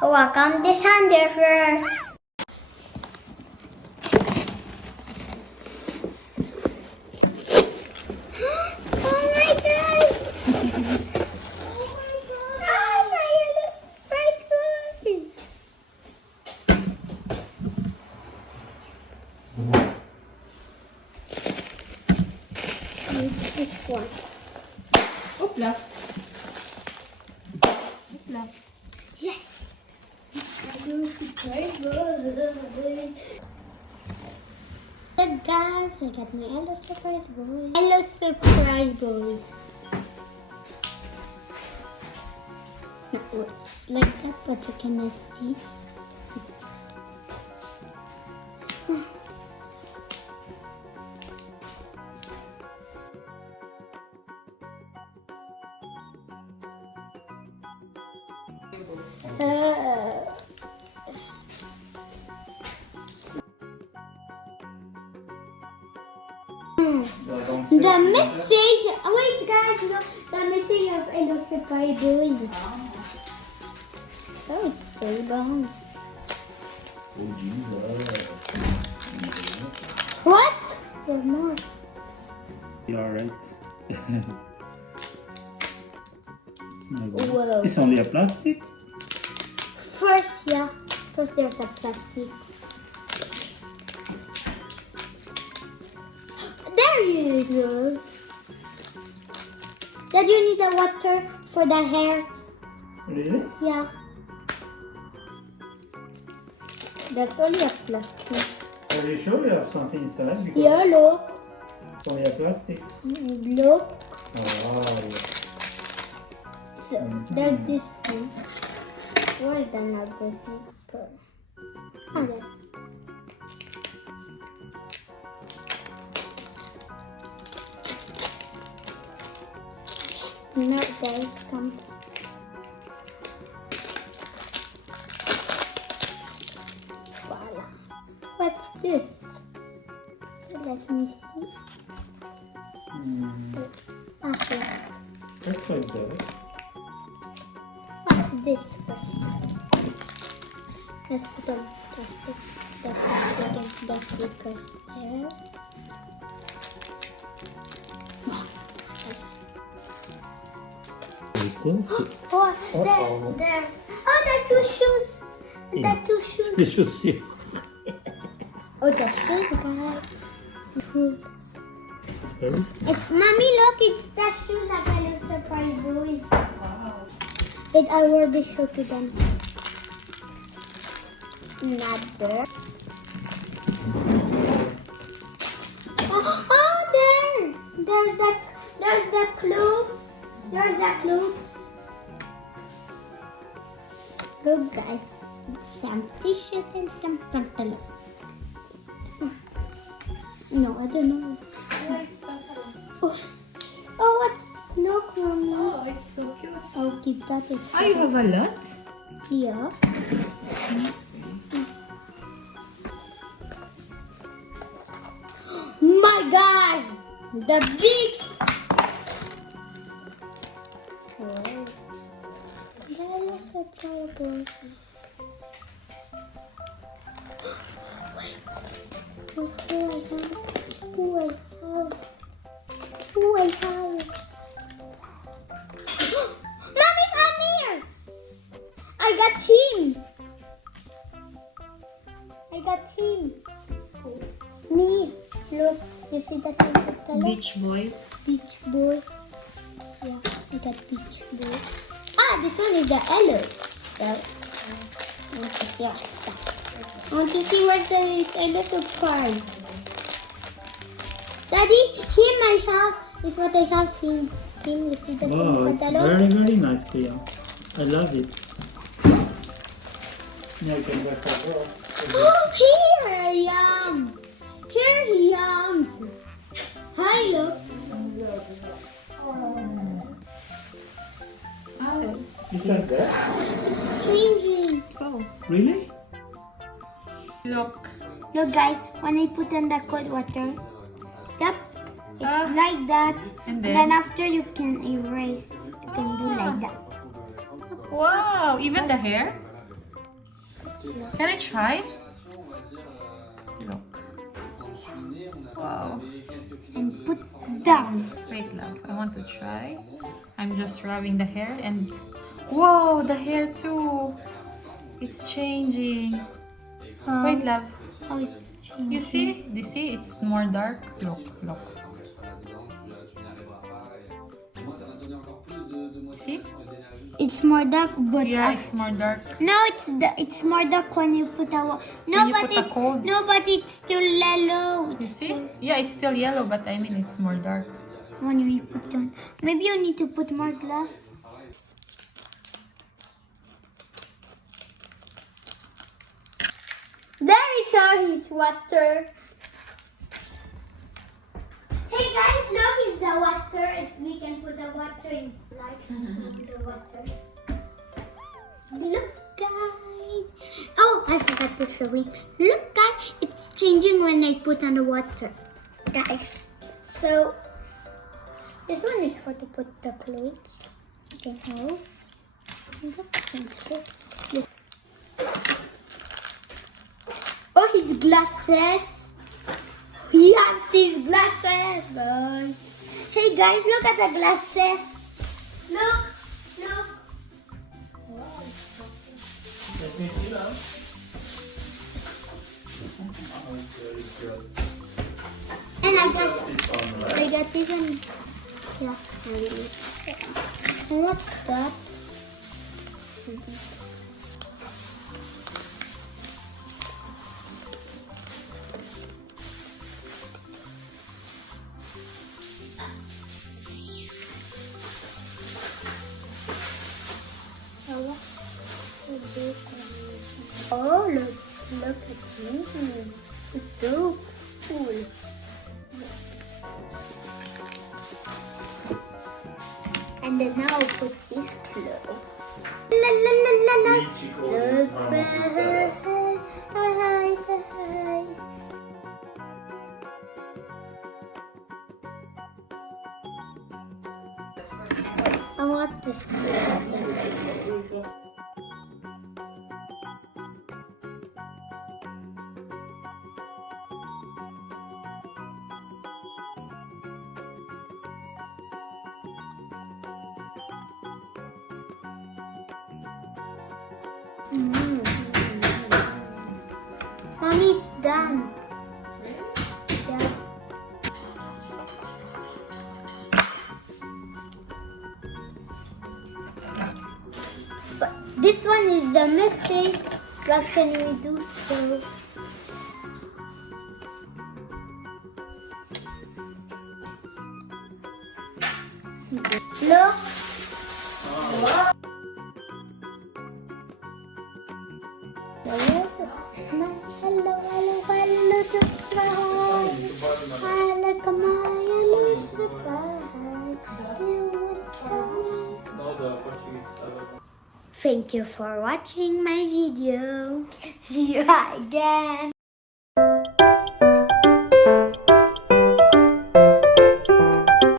Welcome to Thunderfur. Oh my god! Oh my god! My yellow bright boy. This one. Opla. Opla. Yes. Look guys, I got my yellow surprise boy. Yellow surprise boy. It looks like that, but you cannot see. It's... The message. Wait, guys, no, the message of Yellow surprise boy. Oh, it's so long. Oh, Jesus. What? There's more. You are right. Whoa. It's only a plastic. First, yeah. First, there's a plastic. There you go. Did you need the water for the hair? Really? Yeah. That's only a plastic. Are you sure you have something inside? Because Yeah, look. it's only a plastic. Look. Oh, So, there's this thing. Where's the another zipper? Oh, there. No, there's comes. Voila. What's this? Let me see. Ah, here. that's like that. What's this first? Let's put on the sticker there. Because Oh, Uh-oh. there. Oh, the two shoes. The two shoes. you should see. Oh, the shoes, guys. Shoes. Very It's mommy. Look, it's the shoes that I used to buy boys. Wait, I wore this shoe to them. Not there. Oh, there. There's the clothes. There's the clothes. Look, guys. Some t-shirt and some pantalon. No, I don't know. Yeah, it's pantalon. Oh, what's look, mommy? Oh, it's so cute. I'll keep that. Ah, you have a lot? Yeah. My God! The big. Oh. That is a terrible. Wait. Who I have? Who I have? Who I have? Mommy, come here! I got him! I got him! Me! Look, you see the same color? Beach boy. Beach boy. Yeah, I got beach boy. Ah, this one is the yellow. I want to see where's the yellow card. Daddy, him I have is what I have him. Him, you see the Wow, same it's catalog? very, very nice, Priya. I love it. Now you can back up. Oh, here I am. Here he comes. Hi, look. Oh, Is that that? Changing. go. Really? Look. Look, guys, when I put in the cold water, yep, it's Ah. like that. And And then? then after you can erase. You can do like that. Wow, even the hair? Can I try? Look. Wow. And put down. Wait, love. I want to try. I'm just rubbing the hair and... Whoa, the hair too. It's changing. Wait, love. Oh, it's You see? You see? It's more dark. Look, look. See? It's more dark, but Yeah, it's more dark. no, it's more dark when you put a no, When you but put a it's cold. no, but it's still yellow. You see? Yeah, it's still yellow, but I mean it's more dark. When you put on, maybe you need to put more glass. There we saw his water. Hey guys, look, it's the water. If we can put the water in, like the water. Look, guys. Oh, I forgot to show it. Look, guys, it's changing when I put on the water, guys. So this one is for to put the clothes. Okay, how? Yes. Oh, his glasses. He has his glasses, guys. Hey, guys, look at the glasses. Look, look. Let me see now. And I got even, yeah, really. And what's that? Oh, look at me. It's so cool. And then now I'll put his clothes. La la la la la. Surprise. I want to see. Mommy, it's done. Yeah. But this one is the mistake. What can we do? So look. Hello, surprise. I like my hello, surprise. Do you want some? No, the Portuguese. Thank you for watching my video. See you again.